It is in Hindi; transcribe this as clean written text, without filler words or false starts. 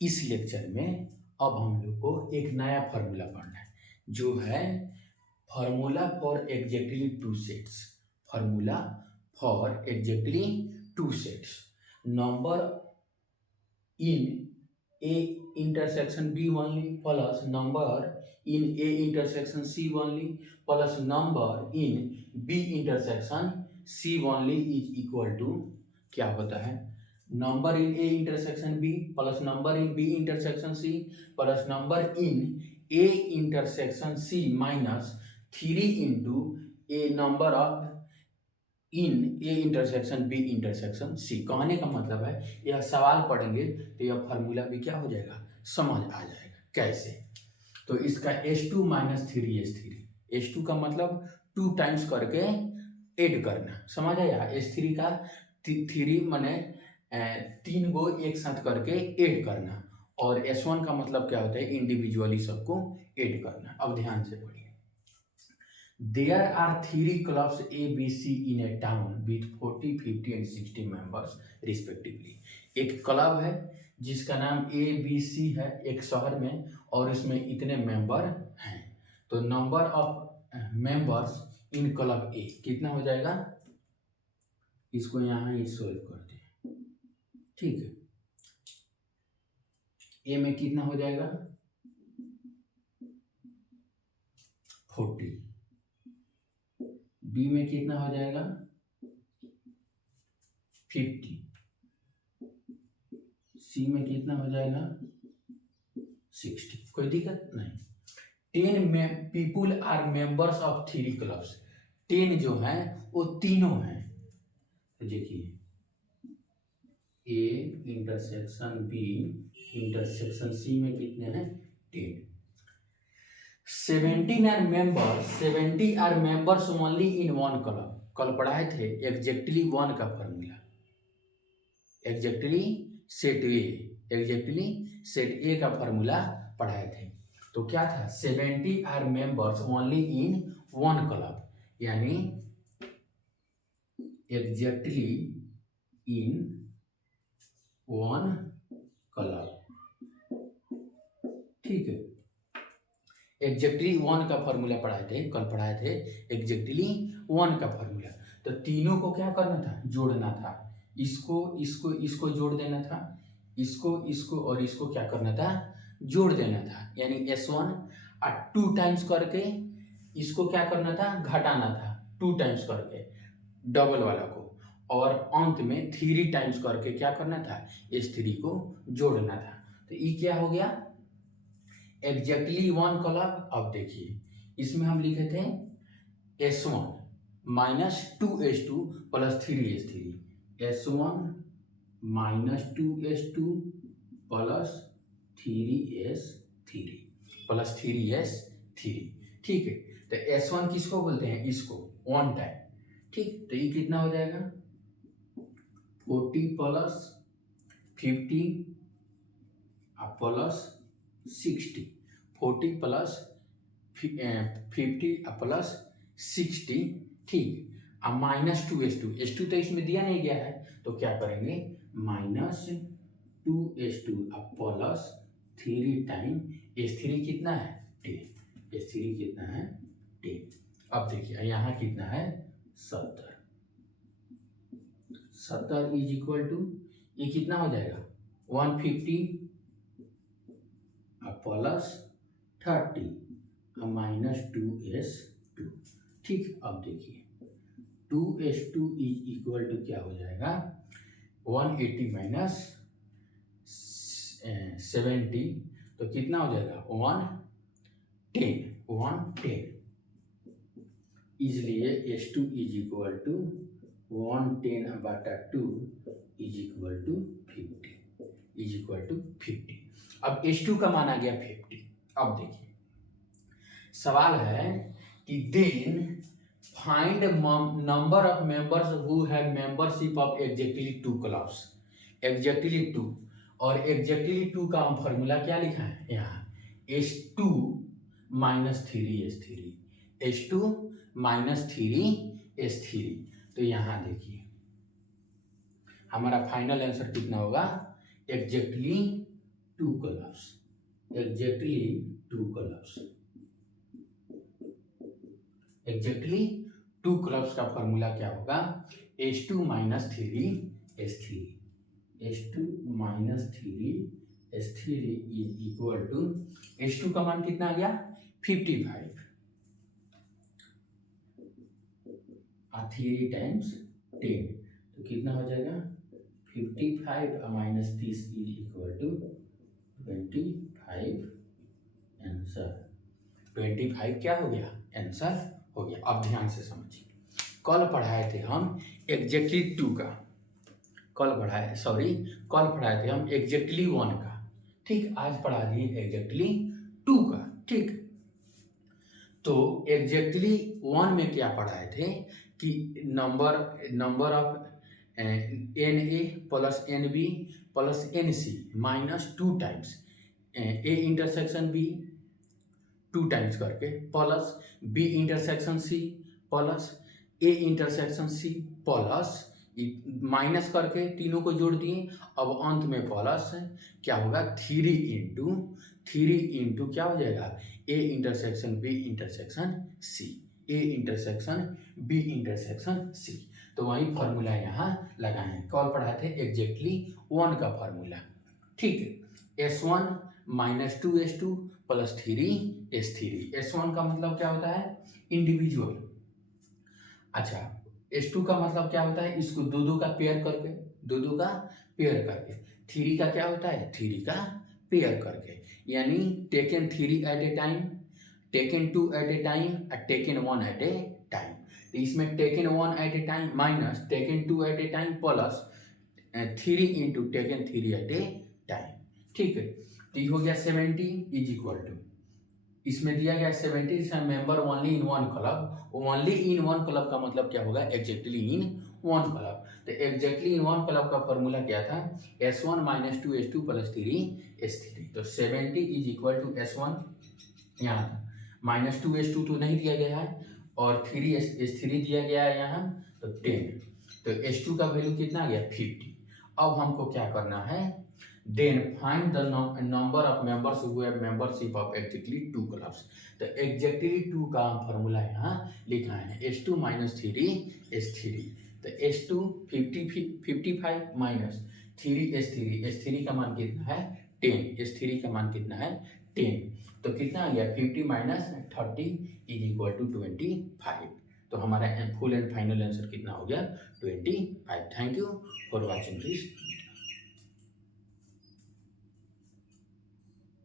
इस लेक्चर में अब हम लोग को एक नया फार्मूला पढ़ना है, जो है formula for exactly two sets. Formula for exactly two sets. Number in A intersection B only plus number in A intersection C only plus number in B intersection C only is equal to क्या होता है, number in A intersection B plus number in B intersection C plus number in A intersection C minus 3 into A number of in A intersection B intersection C. कहने का मतलब है यह सवाल पढ़ेंगे तो यह फार्मूला भी क्या हो जाएगा, समझ आ जाएगा कैसे। तो इसका H2 माइनस 3H3, H2 का मतलब 2 टाइम्स करके ऐड करना, समझ आया। H3 का 3 माने 3 गो एक साथ करके ऐड करना, और S1 का मतलब क्या होता है, इंडिविजुअली सबको ऐड करना। अब ध्यान से पढ़िए। There are 3 clubs A, B, C in a town with 40, 50 and 60 members respectively। एक क्लब है जिसका नाम A, B, C है एक शहर में, और इसमें इतने मेंबर हैं। तो number of members in club A कितना हो जाएगा, इसको यहाँ ही सोल्व करते हैं, ठीक है। A में कितना हो जाएगा 40, बी में कितना हो जाएगा 50, सी में कितना हो जाएगा 60। कोई दिक्कत नहीं। 10 people are members of 3 clubs. 10 जो है वो तीनों हैं। तो देखिए A intersection B intersection C में कितने हैं 10। 70 are members, 70 are members only in one club. कल पढ़ाए थे एग्जैक्टली वन का formula, exactly set A, exactly set A का फॉर्मूला पढ़ाए थे। तो क्या था, 70 are members only in one club, यानी एग्जैक्टली इन वन क्लब, ठीक है। एग्जैक्टली वन का फॉर्मूला पढ़ाए थे, कल पढ़ाए थे एग्जैक्टली वन का फॉर्मूला। तो तीनों को क्या करना था, जोड़ना था। इसको इसको इसको जोड़ देना था, इसको इसको और इसको क्या करना था, जोड़ देना था। यानी S1 और 2 टाइम्स करके इसको क्या करना था, घटाना था 2 टाइम्स करके डबल वाला को, और अंत में 3 टाइम्स करके क्या करना था, S3 को जोड़ना था। तो ये क्या हो गया, एग्जैक्टली वन क्लब। अब देखिए इसमें हम लिखे थे S1 minus 2S2 plus 3S3, S1 minus 2S2 plus 3S3 plus 3S3, ठीक है। तो S1 किसको बोलते हैं, इसको 1 टाइम, ठीक। तो ये कितना हो जाएगा 40 प्लस 50 प्लस 60, 40 प्लस 50 प्लस 60, ठीक। अब माइनस 2S2, S2 तो इसमें दिया नहीं गया है, तो क्या करेंगे minus 2S2 plus 3 time S3 कितना है 10, S3 कितना है 10। अब देखिए यहाँ कितना है 70, 70 इज इक्वल टू ये कितना हो जाएगा 150 प्लस 30 माइनस 2S2, ठीक। अब देखिए 2S2 इज इक्वल टू क्या हो जाएगा 180 माइनस 70, तो कितना हो जाएगा 110, इसलिए S2 is equal to 110/2 is equal to 50, is equal to 50। अब H2 का मान आ गया 50। अब देखिए सवाल है कि then find number of members who have membership of exactly 2 clubs. Exactly 2, और एग्जैक्टली 2 का हम फॉर्मूला क्या लिखा है यहाँ, H2 minus 3S3, H2 minus 3S3। तो यहाँ देखिए हमारा फाइनल आंसर कितना होगा, exactly two collapse, exactly two collapse, exactly two collapse का फॉर्मूला क्या होगा, H2 minus three S3, H2 minus three S3 is equal to, H2 का मान कितना आ गया 55, 3 टाइम्स 10, तो कितना हो जाएगा 55 minus 30 is equal to 25, answer 25 क्या हो गया, आंसर हो गया। अब ध्यान से समझिए, कल पढ़ाए थे हम एग्जैक्टली टू का, कल पढ़ाए थे हम एग्जैक्टली वन का, ठीक, आज पढ़ा दिए एग्जैक्टली टू का, ठीक। तो एग्जैक्टली वन में क्या पढ़ाए थे कि number of NA plus NB plus NC minus 2 times A intersection B 2 times करके plus B intersection C plus A intersection C plus minus करके तीनों को जोड़ दिए, अब अंत में प्लस क्या होगा 3 इंटू क्या हो जाएगा A intersection B intersection C, A intersection B intersection C। तो वही फॉर्मूला यहाँ लगाए हैं, कल पढ़ाए थे एग्जैक्टली वन का फॉर्मूला, ठीक है। S1 minus 2S2 plus 3S3, S1 का मतलब क्या होता है इंडिविजुअल, अच्छा S2 का मतलब क्या होता है इसको दो का पेयर करके, 3 का क्या होता है 3 का पेयर करके, यानी taken 3 at a time, taken 2 at a time और टेकन 1 एट ए टाइम। तो इसमें taken 1 at a time minus taken 2 at a time plus 3 into taken 3 at a time, ठीक है। तो ये हो गया 70 इज इक्वल टू, इसमें दिया गया 70 member only in one club, only in one club का मतलब क्या होगा एग्जैक्टली इन वन क्लब। तो एग्जैक्टली इन वन क्लब का फॉर्मूला क्या था S1 minus 2S2 plus 3S3। तो 70 इज इक्वल टू S1 यहाँ था, माइनस 2S2 तो नहीं दिया गया है और 3S3 दिया गया है यहाँ, तो 10, तो S2 का वैल्यू कितना आ गया 50। अब हमको क्या करना है, then find the number of members who have membership of exactly two clubs. तो एग्जैक्टली टू का फॉर्मूला यहाँ लिखा है S2 माइनस 3S3, तो S2 55 माइनस 3S3, S3 का मान कितना है 10, S3 का मान कितना है 10, तो कितना आ गया 50 माइनस 30 इज इक्वल टू 25। तो हमारा फुल एंड फाइनल आंसर कितना हो गया 25। Thank you for watching this.